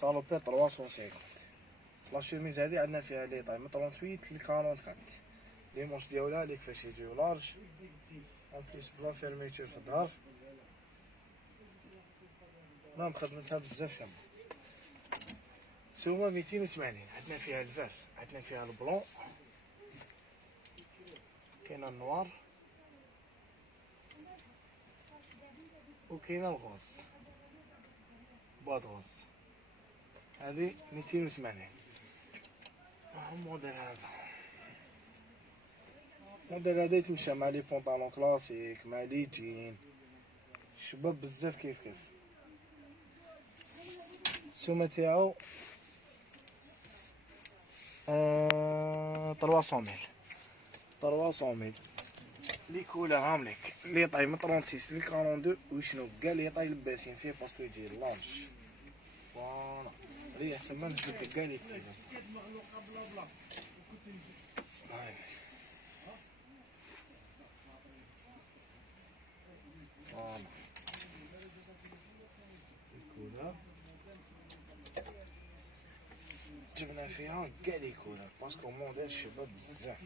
سالوبير 350. لا شوميز هادي عندنا فيها لي طاي من 38 ل 44. لي مونش ديالها لي كيفاش يجيو لارج اون بليس بلا فيرميتور في الظهر. المهم خدمتها بزاف شابة. سومة 280. عندنا فيها الفار، عندنا فيها البلون، كاينه النوار وكاينه الغوز بواد غوز. هذه 280. الموديل هذا، الموديل هذا يتمشى مع لي بونطالون كلاسيك، مع لي جين، شباب بزاف كيف كيف. السومة تاعو 300 لي كولر هامليك، لي طاي من 36 ل 42 وشنو كاع لي طاي لباسين فيه باسكو يجي لارج. فوالا ريح تما نشوف كاع لي طاي. فوالا الكولر جبنا فيها كاع لي كولر باسكو موديل شباب بزاف.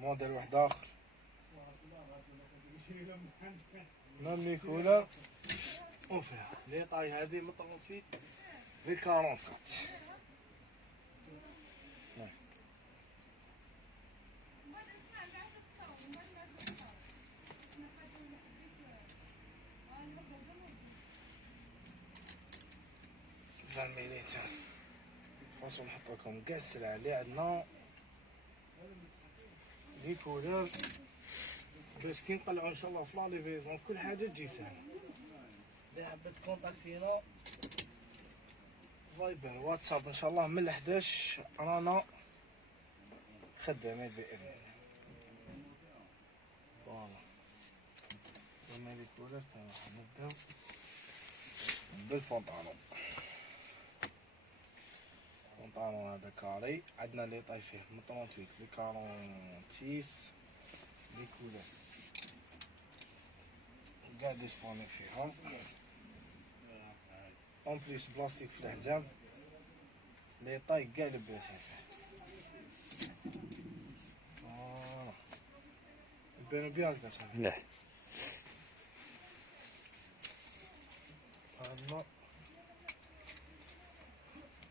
موديل واحد اخر ميم لي كولر وفيها لي طاي هادي من 38 ل 44. الميليتر خاصو نحط لكم كاع السلعة اللي عندنا لي كولر باش كي نطلعو ان شاء الله في لا ليفيزون كل حاجة تجي سهلة. اللي حبيت كونتاكتينا فايبر واتساب ان شاء الله من 11 رانا خدامين بإذن الله. فوالا هما لي كولر تاعنا. نبداو بالبونطالون. البونطالون هذا كاري، عندنا لي طاي فيه من 38 ل 46 لي كولر كاع ديسبوني فيهم. اون بليس بلاستيك في الحزام، لي طاي كاع لباسين فيه. فوالا يبانو بيان هكدا صافي. لا هذا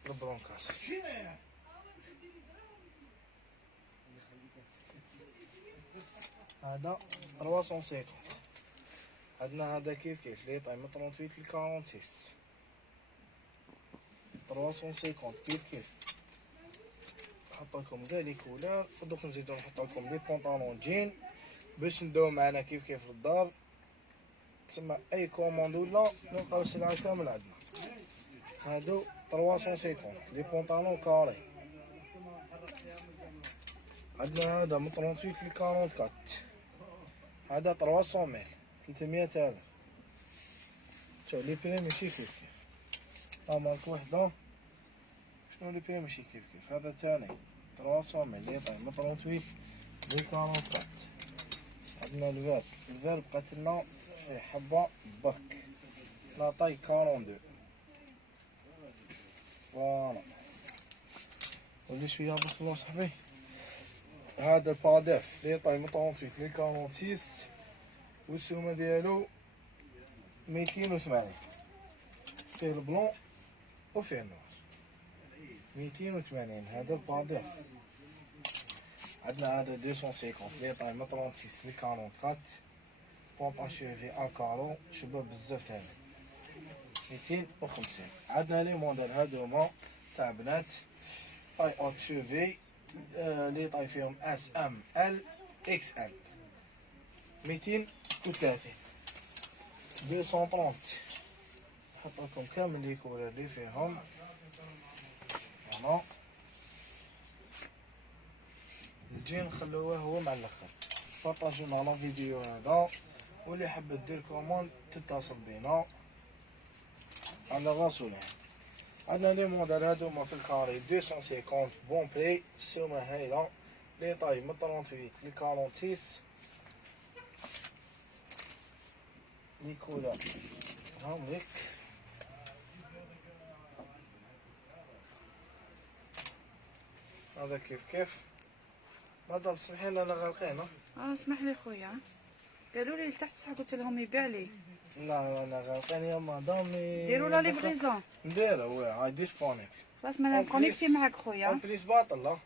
البرونكاس هذا 350. عندنا هذا كيف كيف لي طاي من 38 ل 46 350 كيف كيف. نحط لكم كاع لي كولور ودوك نزيدو نحط لكم لي بونطالون جين باش نداو معنا كيف كيف للدار. تسمى اي كوموند ولا نلقاو السلعه كامل عندنا. هادو 350 لي بونطالون كاري. عندنا هذا من 38 ل 44 هذا 300 300,000. شوف لي بري ماشي كيف كيف. مارك وحده شنو لي بري ماشي كيف كيف. هذا تاني 300 لي طاي من 38 ل 44. عندنا الفار بقات لنا فيه حبه برك لا طاي 42. فوالا ولي شويه بخلو صاحبي. هذا الباديف لي طاي من 38 ل 46 والسومه ديالو 280. فيه البلون وفيه النوار 280. هذا الباديف. عندنا هذا 250 لي طاي من 36 ل 44 بونطون شوفي اكارو شباب بزاف هذا 250. عندنا لي موديل هادوما تاع بنات طاي اوت شوفي لي طاي فيهم اس ام ال اكس ال 230 230. نحط لكم كامل لي كولر اللي فيهم. فوالا الجين نخلوه هو مع الاخر بارطاجيو مع لا فيديو هذا، واللي حب دير كوموند تتصل بينا على غاسولين. عندنا لي موديل هادوما في الكاري 250 بون بري، السومة هايلة، لي طاي من 38 ل 46، لي كولر هاهم ليك. هذا كيف مادام سمحي لنا غالقين. اسمح لي خويا، قالوا لي لتحت بصح قلت لهم يبيع لي. لا انا غالقين يا مادام. ديروا لا ليفريزون. نديرها وي هاي ديسبونيبل. خلاص ما نكونيكتي معاك خويا. اون بليس باطل لا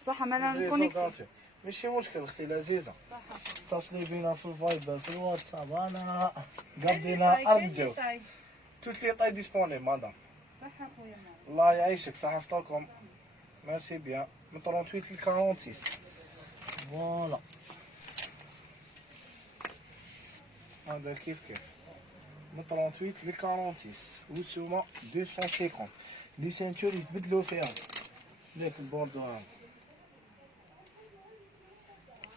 صح ما نكونيكتي. ماشي مشكل اختي العزيزه. صح اتصلي بينا في الفايبر في الواتساب، انا قضينا ارجو توت لي طاي ديسبونيبل مادام. صح خويا. الله يعيشك، صح فطوركم. ميرسي بيان. من 38 ل 46 فوالا. هذا كيف من 38 ل 46 والسومه 250. لي سانتور يتبدلوا فيها ليك البوردو هذا.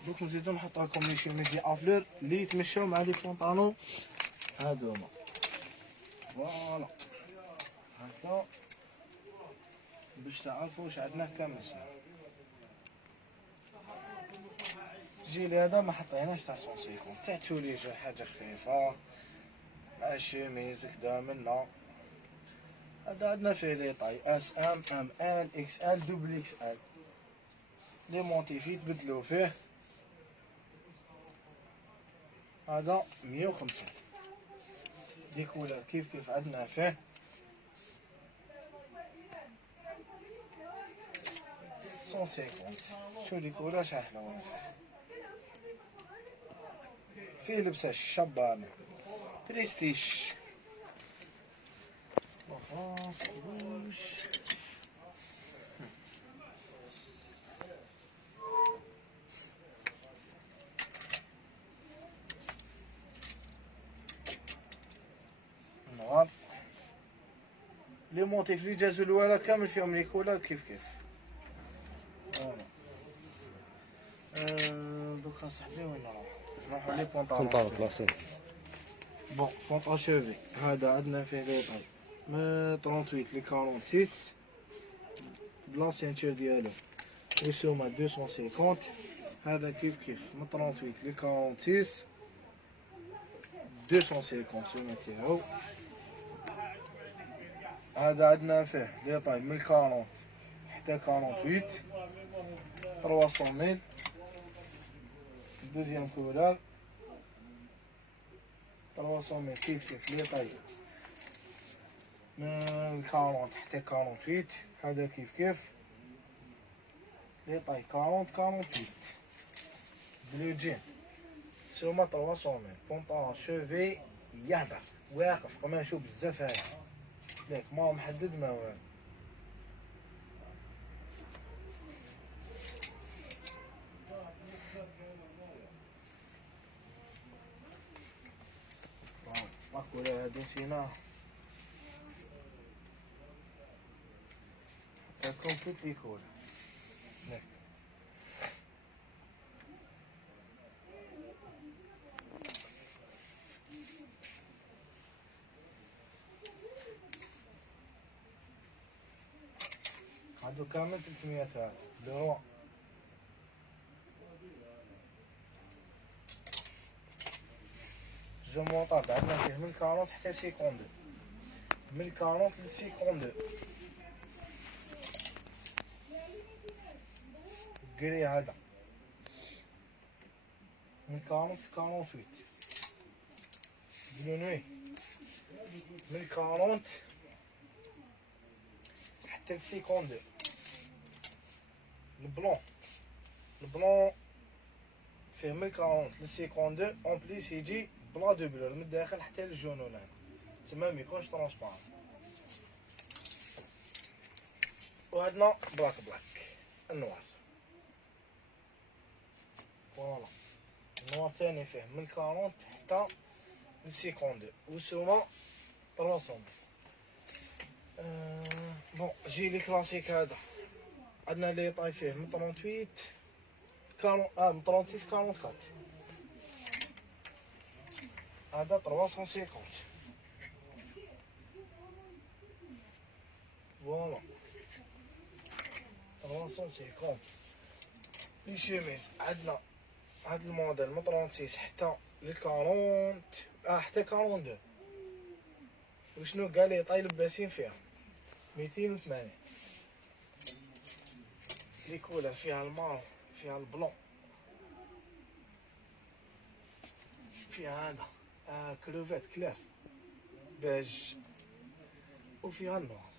دوك نزيدو نحط لكم لي شيميزي افلور اللي يتمشاو مع لي بونطانون هادوما. فوالا هكا باش تعرفوا واش عندنا كامل سنة. الجيل هذا ما حطيناش تاع 150 تاع توليجة، حاجة خفيفة مع شيميز كدا منا. هذا عندنا فيه لي طاي اس ام ام ال اكس ال دبل اكس ال، لي موتيف يتبدلوا فيه. هذا 150. لي كولر كيف عندنا فيه 150. شو لي كولر شحال فيه لبسة الشبانة بريستيج. نهار لي موتيف لي جازو الوالا كامل فيهم لي كولر كيف دوكا صاحبي وين نروحو لي بونطالون كلاسيك. بون بونطون شوفي هذا عندنا فيه لي طاي من 38 ل 46 بلا سينتور ديالو والسومة 250. هذا كيف من 38 ل 46 250 سومة تاعو. هذا عندنا فيه لي طاي من 40 حتى 48 300 دوزيام كولار 300 كيف لي طاي من 40 حتى 48. هذا كيف لي طاي 40 48 بلو جين سومة 300. بونطون شوفي يهدر واقف قماشو بزاف هاي ياك ما محدد ما والو. ماكولا هادو نسيناه كومبليت لي كولا ياك. هادو كامل 300 هذا دروا. جو مونطاد عندنا فيه من 40 حتى 52 من 40 ل 52 كري هذا من 40 ل 48 بلو نوي من 40 حتى ل 52. البلون فيه من 40 ل 52 اون بليس يجي بلا دوبلور من الداخل حتى للجونون هنا تما ميكونش ترونسبارون. وعندنا بلاك النوار. فوالا النوار تاني فيه من 40 حتى ل 52 والسومة 300. بون جيلي كلاسيك هذا عندنا لي طاي فيه من 38 من 36 44. هذا 350. فوالا 350. لي شيميز عندنا هاد الموديل من 36 حتى ل 40 حتى 42. وشنو قال لي طاي لباسين فيها 280. لي كولر فيها المار، فيها البلون، فيها هذا كروفيت كلير باج، وفيها النوار.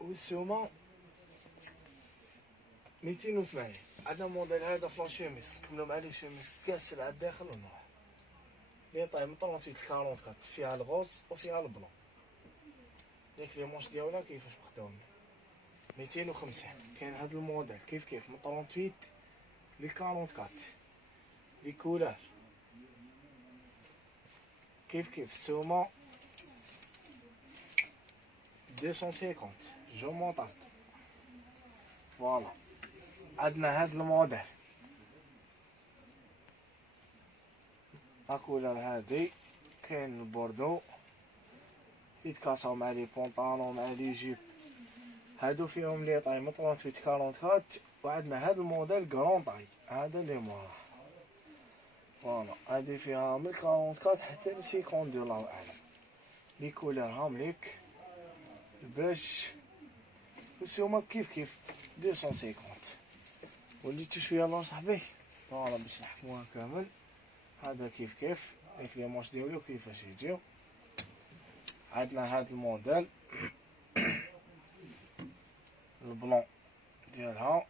والسومة 280. عندنا موديل هذا فلاش شيميس نكملو مع لي شيميس كاع السلعة الداخل والنوار. لي طاي من 38 ل 44 فيها الغوص وفيها البلون. ديك لي مونش ديالها كيفاش مخدومين 250. كاين هذا الموديل كيف من 38 ل 44. لي كولار كيف السومة 250 جو مونطارد. فوالا عندنا هاد الموديل لا كولار هادي. كاين البوردو يتكاساو مع لي بونطالون مع لي جيب، هادو فيهم لي طاي من 38 44. وعندنا هاد الموديل كرون طاي هذا اللي موراه. فوالا هادي فيها من 44 حتى ل 50 الله اعلم. لي كولر هام ليك باش السومة كيف 250. وليتو شويه الله صاحبي. فوالا باش نحكموها كامل. هذا كيف هيك لي مونش ديالو كيفاش يجيو. عندنا هاد الموديل البلون ديالها.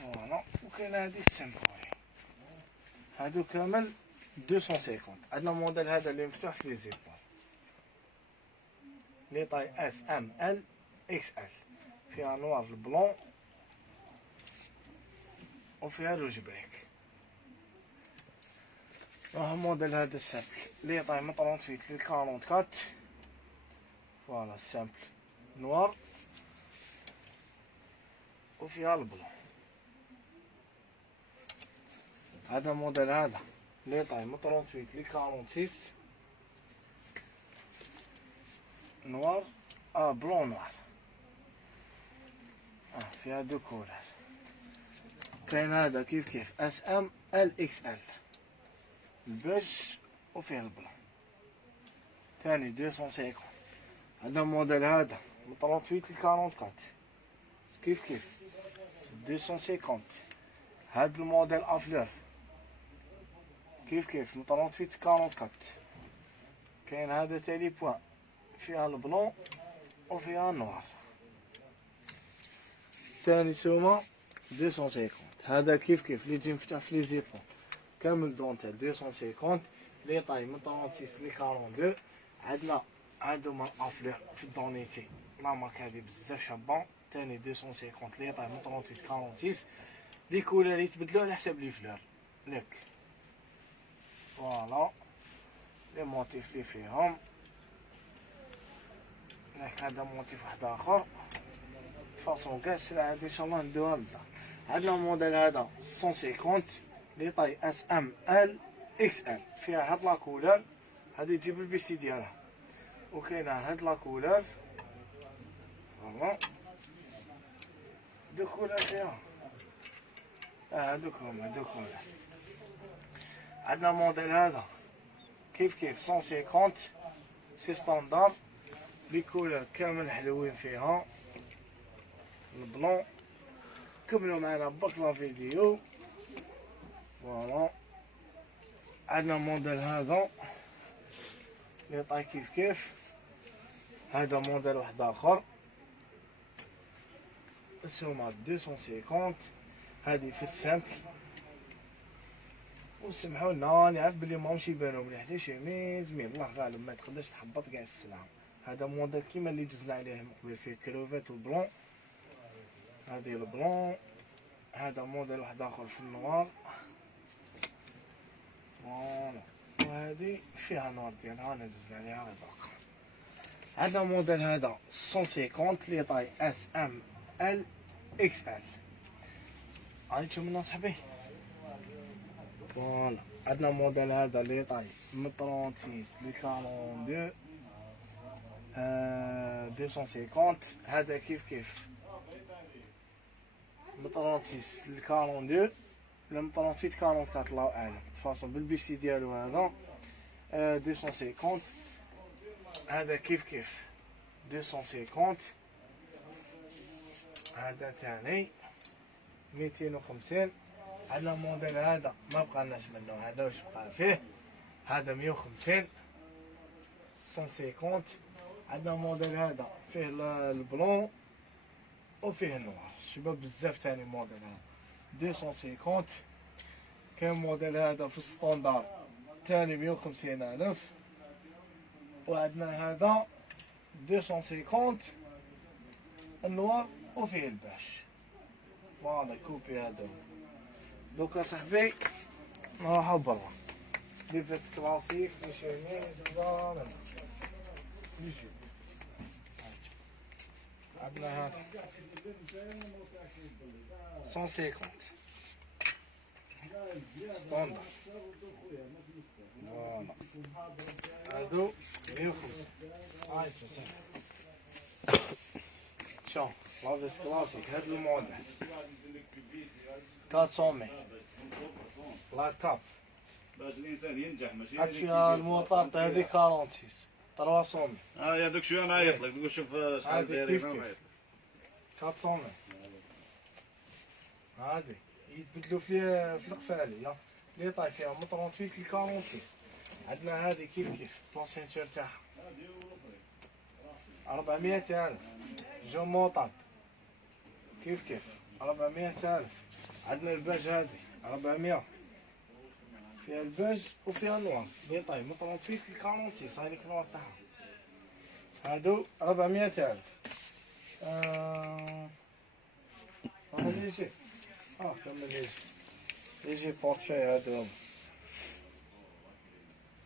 فوالا وكاين هاديك سامبوي. هادو كامل 250. عندنا موديل هذا اللي مفتوح في لي زيبور لي طاي اس ام ال اكس ال. فيها نوار البلون وفيها روج بريك. راه موديل هذا السامبل لي طاي من 38 ل 44. فوالا السامبل نوار وفيها البلون. هذا الموديل هذا لي طاي من 38 ل 46 نوار بلون نوار. فيها دو كولر. كاين هذا كيف اس ام ال اكس ال البيج وفيه البلون ثاني 250. هذا الموديل هذا من 38 ل 44 كيف 250. هذا الموديل افلور كيف من 38 ل 44. كاين هذا تالي بوان فيها البلون وفيها النوار ثاني سومة 250. هذا كيف اللي يجي مفتوح في لي زيبون كامل دونتيل 250. لي طاي من 36 ل 42. عندنا هادوما افلور في الدونيتي لا مارك هادي بزاف شابه ثاني 250. لي طاي من 38 ل 46. لي كولر يتبدلو على حساب لي فلور لك. فوالا لي موتيف اللي فيهم لك. هذا موتيف واحد اخر فاصون كاع السلعه هادي ان شاء الله ندوها للدار. عندنا الموديل هذا 150 لي طاي اس ام ال اكس ال. فيها هاد لا كولر هادي تجيب البيستي ديالها. وكاينه هاد لا كولر فوالا دو كولر فيها. هادوك هما دو كولر. عندنا الموديل هذا كيف 150 سي ستاندار. لي كولر كامل حلوين فيها البلون. كملوا معنا برك لا فيديو. فوالا عندنا الموديل هذا لي طاي كيف هذا موديل واحد اخر السومة 250. هذه في السامبل. وسمحوا لنا نعرف بلي ماهمش يبانو مليح لي شيميز مي الله غالب ما تقدرش تحبط كاع السلعه. هذا موديل كيما اللي دزنا عليه من قبل فيه كروفيت والبلون. هذه البلون. هذا موديل واحد اخر في النوار. فوالا وهذه فيها نوار ديالها انا دز عليها غير درك. عندنا موديل هذا 150 لي طاي اس ام ال اكس ال. هاي تشوف من صاحبي. فوالا عندنا الموديل هذا اللي طاي من 36 ل 42 250. هذا كيف من 36 ل 42 ولا من 38 ل 44 الله اعلم تفاصيل بالبيسي ديالو هذا 250. هذا كيف 250. هذا ثاني 250. عندنا الموديل هذا ما بقالناش منه، هذا واش بقى فيه، هذا 150 150. عندنا الموديل هذا فيه البلون وفيه النوار، شباب بزاف ثاني موديل هذا 250. كاين موديل هذا في الستاندار ثاني 150,000. وعندنا هذا 250 النوار وفيه الباش. فوالا كوبي هذا. دوكا صاحبي نروحو برا لي فيست كلاسيك لي شيميز فوالا نجي. عندنا هذا 150 ستاندر. فوالا هادو 150. هاي شوف لا فيست كلاسيك هاد الموديل 400 لا كاب باش الانسان ينجح ماشي عاد فيها الموطارد هذيك 46 300. يا دوك شويه نعيط لك تقول شوف شحال دايرين نعيط 400. هادي يتبدلوا في القفالي اللي طاي فيها من 38 ل 46. عندنا هادي كيف بلاسينتور تاعها 400,000 جو موطارد كيف 400,000. عندنا الباج هادي 400 فيها الباج وفيها النوار اللي طاي من 38 ل 46. هاي النوار تاعها هادو 400,000. هذا يجي كمل يجي بورتفاي هادو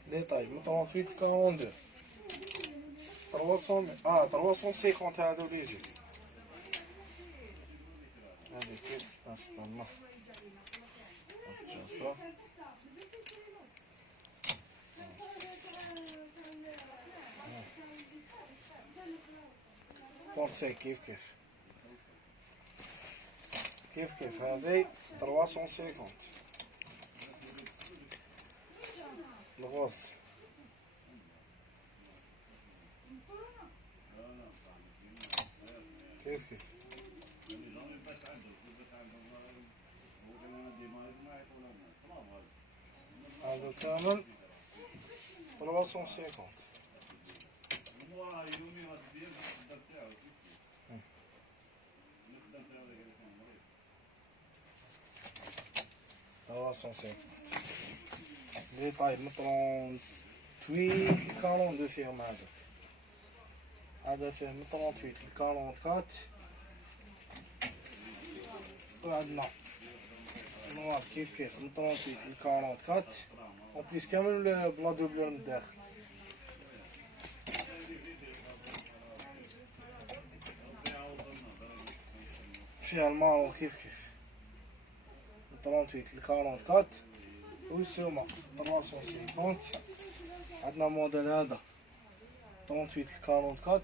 اللي طاي من 38 ل 42 350 هادو اللي يجي. هادي كيف استنى شوفوا بورتفاي كيف هذه 350 الغوص كيف هذا كامل 350. اللي طايب من 38 ل 42 فيهم هذا فيه من 38 ل 44. وعندنا نوار كيف من 38 ل 44 وبليس كامل بلا دوبلور من الداخل. فيها المارون كيف من 38 ل 44 والسومة 350. عندنا موديل هذا 38 ل 44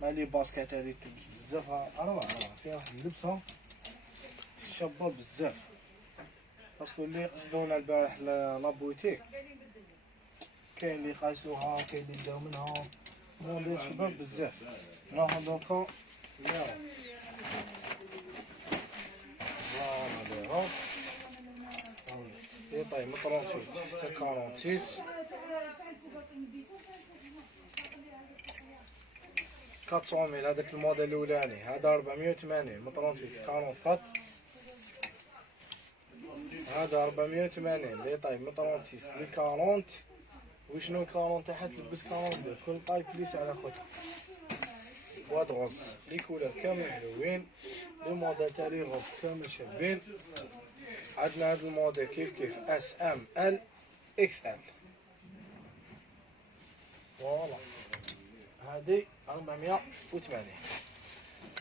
مع لي باسكيت هذه تلبس بزاف روعة فيها واحد اللبسة شابة بزاف. باسكو اللي قصدونا البارح لابوتيك كاين اللي قاسوها كاين اللي داو منها موديل شباب بزاف. نروحو دوكا فوالا دايرة اللي طاي من 38 حتى 46 400. هذاك الموديل الاولاني هذا 480 من 38 ل 44. هذا 480 اللي طايب من 36 ل 40. وشنو 40 تحت تلبس 42 كل طايب بليس على خوتها. واد غوز لي كولر كامل حلوين. لي موديل تاع لي غوز كامل شابين. عندنا هذا الموديل كيف اس ام ال اكس ال. فوالا هذه 480.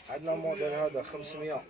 عندنا الموديل هذا 500